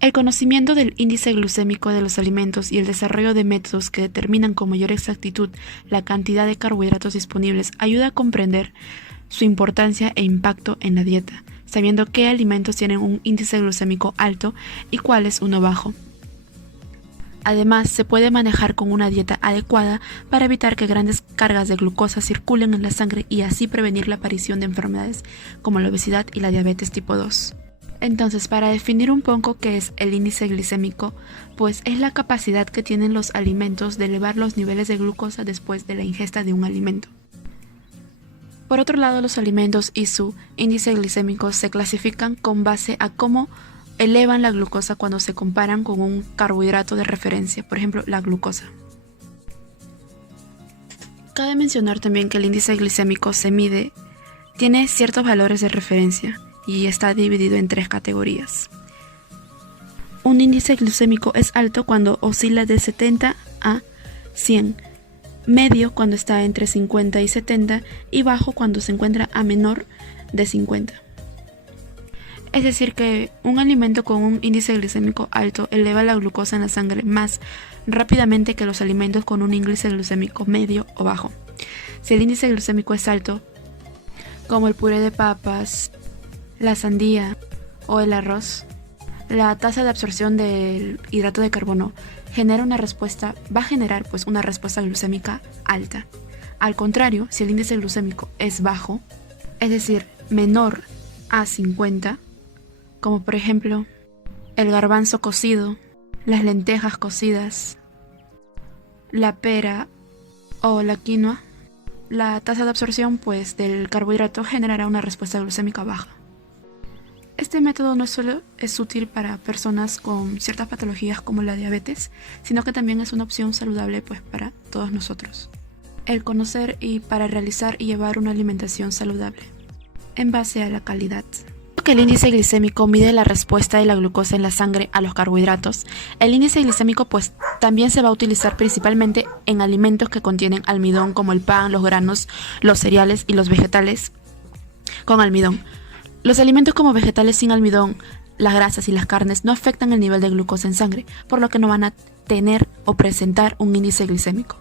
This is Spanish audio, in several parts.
El conocimiento del índice glucémico de los alimentos y el desarrollo de métodos que determinan con mayor exactitud la cantidad de carbohidratos disponibles ayuda a comprender su importancia e impacto en la dieta, sabiendo qué alimentos tienen un índice glucémico alto y cuáles uno bajo. Además, se puede manejar con una dieta adecuada para evitar que grandes cargas de glucosa circulen en la sangre y así prevenir la aparición de enfermedades como la obesidad y la diabetes tipo 2. Entonces, para definir un poco qué es el índice glicémico, pues es la capacidad que tienen los alimentos de elevar los niveles de glucosa después de la ingesta de un alimento. Por otro lado, los alimentos y su índice glicémico se clasifican con base a cómo elevan la glucosa cuando se comparan con un carbohidrato de referencia, por ejemplo, la glucosa. Cabe mencionar también que el índice glicémico tiene ciertos valores de referencia y está dividido en 3 categorías. Un índice glucémico es alto cuando oscila de 70 a 100, medio cuando está entre 50 y 70 y bajo cuando se encuentra a menor de 50. Es decir que un alimento con un índice glicémico alto eleva la glucosa en la sangre más rápidamente que los alimentos con un índice glucémico medio o bajo. Si el índice glucémico es alto, como el puré de papas, la sandía o el arroz, la tasa de absorción del hidrato de carbono va a generar una respuesta glucémica alta. Al contrario, si el índice glucémico es bajo, es decir, menor a 50, como por ejemplo el garbanzo cocido, las lentejas cocidas, la pera o la quinoa, la tasa de absorción del carbohidrato generará una respuesta glucémica baja. Este método no solo es útil para personas con ciertas patologías como la diabetes, sino que también es una opción saludable para todos nosotros. El conocer y para realizar y llevar una alimentación saludable en base a la calidad. Que el índice glicémico mide la respuesta de la glucosa en la sangre a los carbohidratos. El índice glicémico también se va a utilizar principalmente en alimentos que contienen almidón como el pan, los granos, los cereales y los vegetales con almidón. Los alimentos como vegetales sin almidón, las grasas y las carnes no afectan el nivel de glucosa en sangre, por lo que no van a tener o presentar un índice glicémico.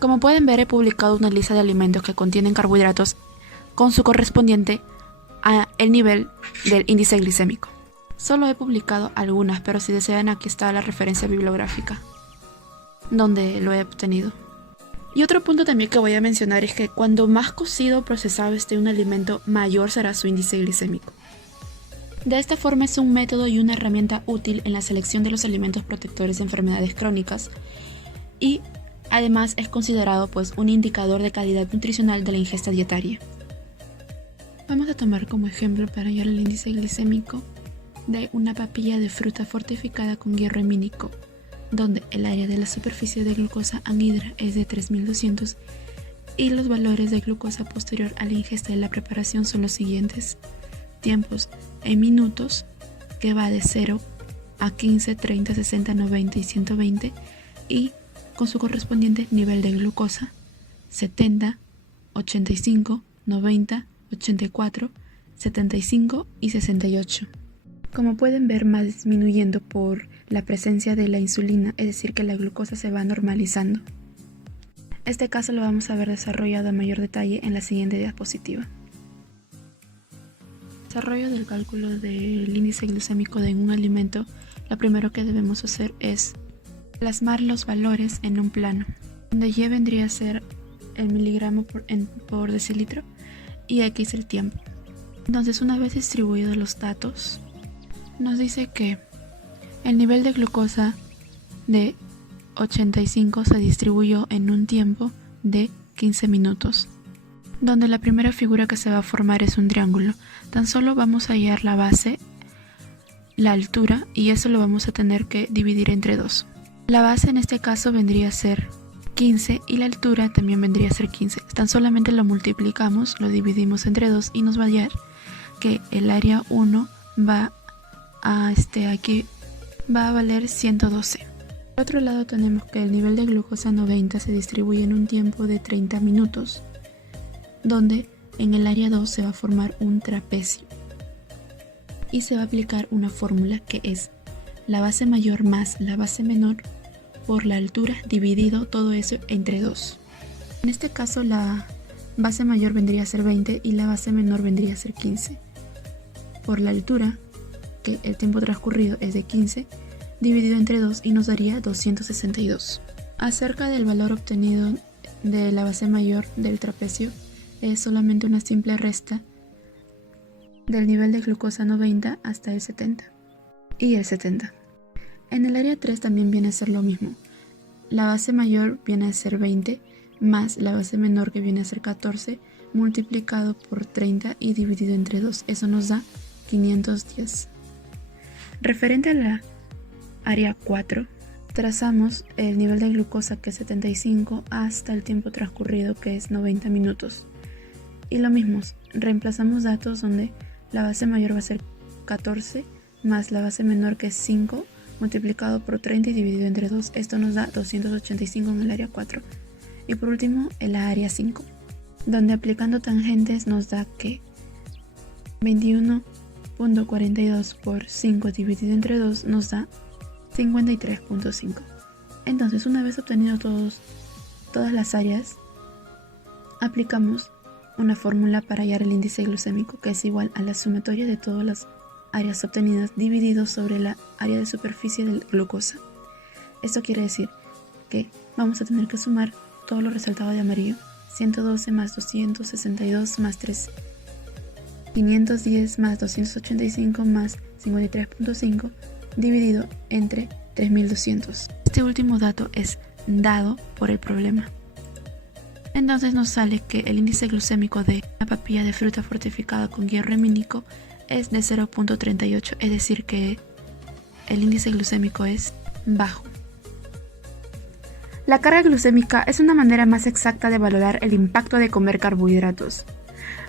Como pueden ver, he publicado una lista de alimentos que contienen carbohidratos con su correspondiente a el nivel del índice glicémico. Solo he publicado algunas, pero si desean aquí está la referencia bibliográfica donde lo he obtenido. Y otro punto también que voy a mencionar es que cuando más cocido o procesado esté un alimento, mayor será su índice glicémico. De esta forma es un método y una herramienta útil en la selección de los alimentos protectores de enfermedades crónicas y además es considerado un indicador de calidad nutricional de la ingesta dietaria. Vamos a tomar como ejemplo para hallar el índice glicémico de una papilla de fruta fortificada con hierro hemínico, donde el área de la superficie de glucosa anhidra es de 3200 y los valores de glucosa posterior a la ingesta de la preparación son los siguientes: tiempos en minutos, que va de 0 a 15, 30, 60, 90 y 120, y con su correspondiente nivel de glucosa: 70, 85, 90, 84, 75 y 68. Como pueden ver, va disminuyendo por la presencia de la insulina, es decir que la glucosa se va normalizando. Este caso lo vamos a ver desarrollado a mayor detalle en la siguiente diapositiva. Desarrollo del cálculo del índice glucémico de un alimento. Lo primero que debemos hacer es plasmar los valores en un plano, donde Y vendría a ser el miligramo por decilitro y X el tiempo. Entonces, una vez distribuidos los datos, nos dice que el nivel de glucosa de 85 se distribuyó en un tiempo de 15 minutos, donde la primera figura que se va a formar es un triángulo. Tan solo vamos a hallar la base, la altura, y eso lo vamos a tener que dividir entre 2. La base en este caso vendría a ser 15 y la altura también vendría a ser 15. Tan solamente lo multiplicamos, lo dividimos entre 2 y nos va a hallar que el área 1 va a valer 112. Por otro lado tenemos que el nivel de glucosa 90 se distribuye en un tiempo de 30 minutos, donde en el área 2 se va a formar un trapecio y se va a aplicar una fórmula que es la base mayor más la base menor por la altura dividido todo eso entre 2. En este caso la base mayor vendría a ser 20 y la base menor vendría a ser 15. Por la altura, que el tiempo transcurrido es de 15, dividido entre 2 y nos daría 262. Acerca del valor obtenido de la base mayor del trapecio, es solamente una simple resta del nivel de glucosa 90 hasta el 70 y el 70. En el área 3 también viene a ser lo mismo. La base mayor viene a ser 20 más la base menor, que viene a ser 14, multiplicado por 30 y dividido entre 2. Eso nos da 510. Referente a la área 4, trazamos el nivel de glucosa, que es 75, hasta el tiempo transcurrido, que es 90 minutos. Y lo mismo, reemplazamos datos donde la base mayor va a ser 14 más la base menor, que es 5, multiplicado por 30 y dividido entre 2. Esto nos da 285 en el área 4. Y por último, en la área 5, donde aplicando tangentes nos da que 21.42 por 5 dividido entre 2 nos da 53.5. Entonces, una vez obtenido todas las áreas, aplicamos una fórmula para hallar el índice glucémico, que es igual a la sumatoria de todas las áreas obtenidas dividido sobre la área de superficie de glucosa. Esto quiere decir que vamos a tener que sumar todo lo resaltado de amarillo: 112 más 262 más 3, 510 más 285 más 53.5 dividido entre 3200. Este último dato es dado por el problema. Entonces nos sale que el índice glucémico de una papilla de fruta fortificada con hierro hemínico es de 0.38, es decir que el índice glucémico es bajo. La carga glucémica es una manera más exacta de valorar el impacto de comer carbohidratos.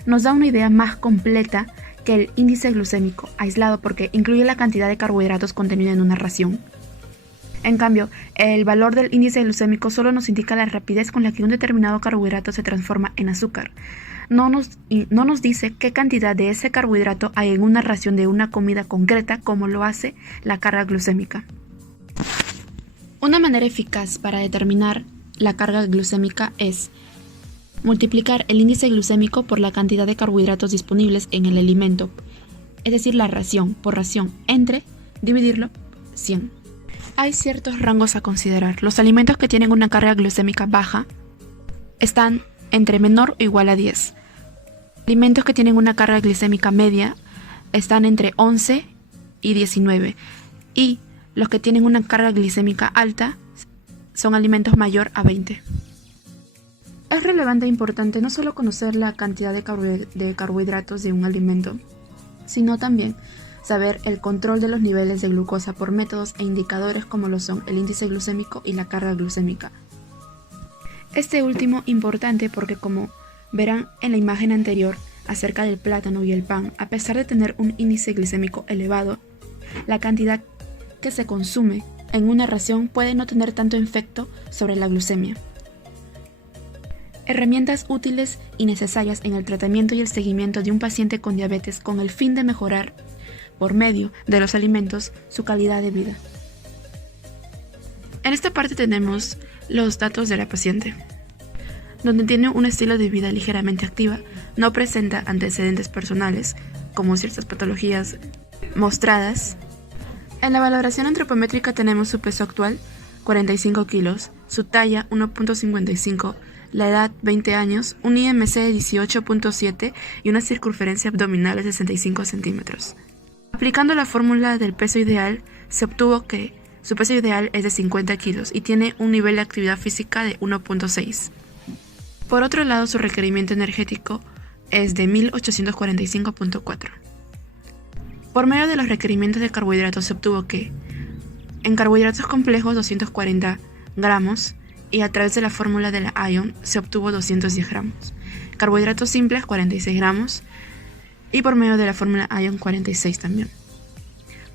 Nos da una idea más completa que el índice glucémico aislado, porque incluye la cantidad de carbohidratos contenida en una ración. En cambio, el valor del índice glucémico solo nos indica la rapidez con la que un determinado carbohidrato se transforma en azúcar. No nos dice qué cantidad de ese carbohidrato hay en una ración de una comida concreta, como lo hace la carga glucémica. Una manera eficaz para determinar la carga glucémica es multiplicar el índice glucémico por la cantidad de carbohidratos disponibles en el alimento, es decir, la ración por ración, entre dividirlo 100. Hay ciertos rangos a considerar. Los alimentos que tienen una carga glucémica baja están entre menor o igual a 10. Alimentos que tienen una carga glicémica media están entre 11 y 19. Y los que tienen una carga glicémica alta son alimentos mayor a 20. Es relevante e importante no solo conocer la cantidad de carbohidratos de un alimento, sino también saber el control de los niveles de glucosa por métodos e indicadores como lo son el índice glucémico y la carga glucémica. Este último importante porque, como verán en la imagen anterior acerca del plátano y el pan, a pesar de tener un índice glicémico elevado, la cantidad que se consume en una ración puede no tener tanto efecto sobre la glucemia. Herramientas útiles y necesarias en el tratamiento y el seguimiento de un paciente con diabetes con el fin de mejorar, por medio de los alimentos, su calidad de vida. En esta parte tenemos los datos de la paciente, donde tiene un estilo de vida ligeramente activa, no presenta antecedentes personales, como ciertas patologías mostradas. En la valoración antropométrica tenemos su peso actual, 45 kilos, su talla 1.55, la edad 20 años, un IMC de 18.7 y una circunferencia abdominal de 65 centímetros. Aplicando la fórmula del peso ideal, se obtuvo que su peso ideal es de 50 kilos y tiene un nivel de actividad física de 1.6. Por otro lado, su requerimiento energético es de 1845.4. Por medio de los requerimientos de carbohidratos se obtuvo que en carbohidratos complejos 240 gramos y a través de la fórmula de la ION se obtuvo 210 gramos. Carbohidratos simples 46 gramos y por medio de la fórmula ION 46 también.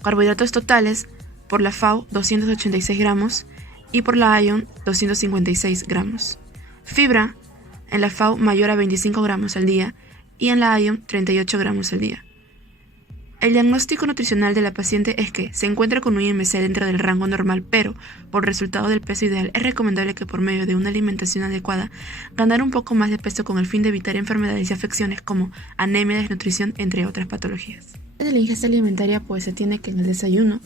Carbohidratos totales por la FAO 286 gramos y por la ION 256 gramos. Fibra en la FAO mayor a 25 gramos al día y en la ION 38 gramos al día. El diagnóstico nutricional de la paciente es que se encuentra con un IMC dentro del rango normal, pero por resultado del peso ideal es recomendable que por medio de una alimentación adecuada ganar un poco más de peso con el fin de evitar enfermedades y afecciones como anemia, desnutrición, entre otras patologías. De la ingesta alimentaria pues se tiene que en el desayuno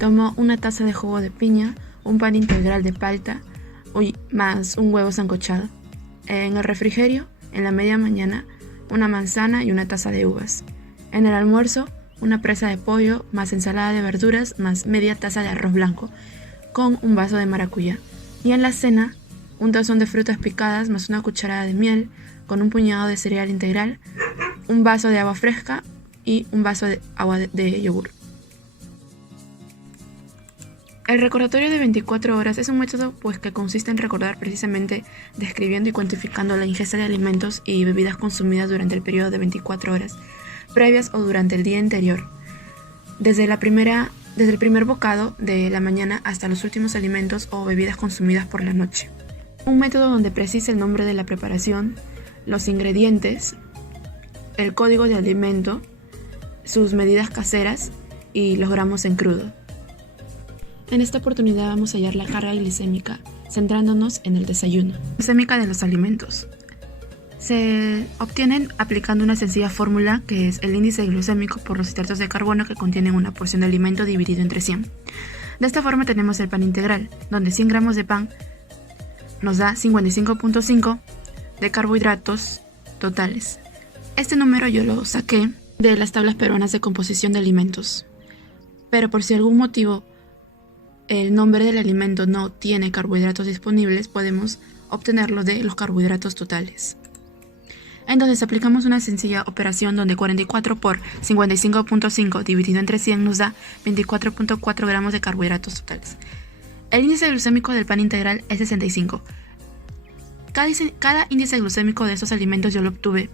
tomo una taza de jugo de piña, un pan integral de palta más un huevo sancochado. En el refrigerio, en la media mañana, una manzana y una taza de uvas. En el almuerzo, una presa de pollo más ensalada de verduras más media taza de arroz blanco con un vaso de maracuyá. Y en la cena, un tazón de frutas picadas más una cucharada de miel con un puñado de cereal integral, un vaso de agua fresca y un vaso de agua de yogur. El recordatorio de 24 horas es un método pues que consiste en recordar precisamente describiendo y cuantificando la ingesta de alimentos y bebidas consumidas durante el periodo de 24 horas, previas o durante el día anterior, desde el primer bocado de la mañana hasta los últimos alimentos o bebidas consumidas por la noche. Un método donde precisa el nombre de la preparación, los ingredientes, el código de alimento, sus medidas caseras y los gramos en crudo. En esta oportunidad vamos a hallar la carga glicémica, centrándonos en el desayuno. Glicémica de los alimentos. Se obtienen aplicando una sencilla fórmula que es el índice glucémico por los hidratos de carbono que contienen una porción de alimento dividido entre 100. De esta forma tenemos el pan integral, donde 100 gramos de pan nos da 55.5 de carbohidratos totales. Este número yo lo saqué de las tablas peruanas de composición de alimentos, pero por si algún motivo el nombre del alimento no tiene carbohidratos disponibles, podemos obtenerlo de los carbohidratos totales. Entonces aplicamos una sencilla operación donde 44 por 55.5 dividido entre 100 nos da 24.4 gramos de carbohidratos totales. El índice glucémico del pan integral es 65. Cada índice glucémico de estos alimentos yo lo obtuve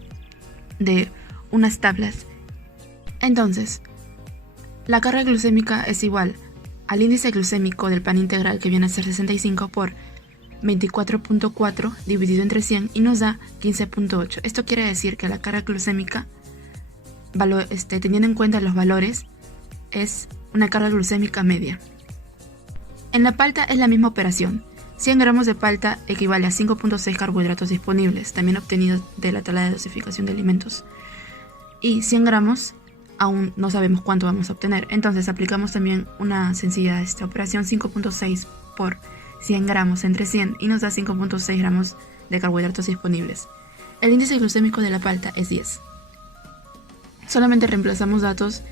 de unas tablas. Entonces, la carga glucémica es igual al índice glucémico del pan integral, que viene a ser 65 por 24.4 dividido entre 100 y nos da 15.8. Esto quiere decir que la carga glucémica, teniendo en cuenta los valores, es una carga glucémica media. En la palta es la misma operación. 100 gramos de palta equivale a 5.6 carbohidratos disponibles, también obtenidos de la tabla de dosificación de alimentos. Y 100 gramos aún no sabemos cuánto vamos a obtener. Entonces aplicamos también una sencilla operación 5.6 por 100 gramos entre 100 y nos da 5.6 gramos de carbohidratos disponibles. El índice glucémico de la palta es 10. Solamente reemplazamos datos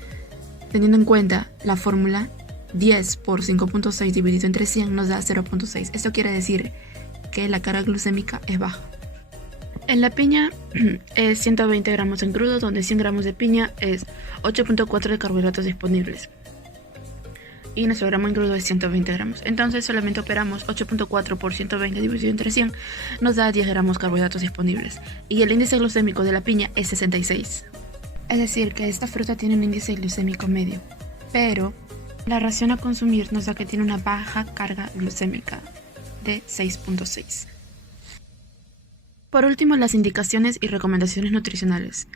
teniendo en cuenta la fórmula. 10 por 5.6 dividido entre 100 nos da 0.6. Esto quiere decir que la carga glucémica es baja. En la piña es 120 gramos en crudo, donde 100 gramos de piña es 8.4 de carbohidratos disponibles. Y nuestro gramo en crudo es 120 gramos. Entonces solamente operamos 8.4 por 120 dividido entre 100, nos da 10 gramos de carbohidratos disponibles. Y el índice glucémico de la piña es 66. Es decir, que esta fruta tiene un índice glucémico medio. Pero la ración a consumir nos da que tiene una baja carga glucémica de 6.6. Por último, las indicaciones y recomendaciones nutricionales.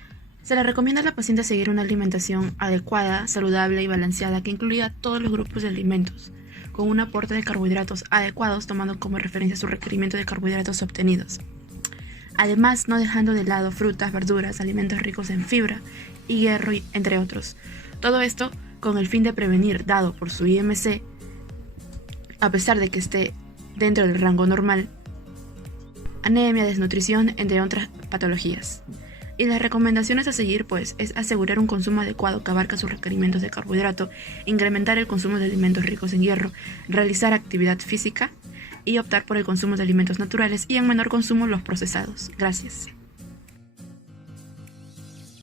Se le recomienda a la paciente seguir una alimentación adecuada, saludable y balanceada que incluya todos los grupos de alimentos, con un aporte de carbohidratos adecuados tomando como referencia su requerimiento de carbohidratos obtenidos. Además, no dejando de lado frutas, verduras, alimentos ricos en fibra y hierro, entre otros. Todo esto con el fin de prevenir, dado por su IMC, a pesar de que esté dentro del rango normal, anemia, desnutrición, entre otras patologías. Y las recomendaciones a seguir pues es asegurar un consumo adecuado que abarca sus requerimientos de carbohidrato, incrementar el consumo de alimentos ricos en hierro, realizar actividad física y optar por el consumo de alimentos naturales y en menor consumo los procesados. Gracias.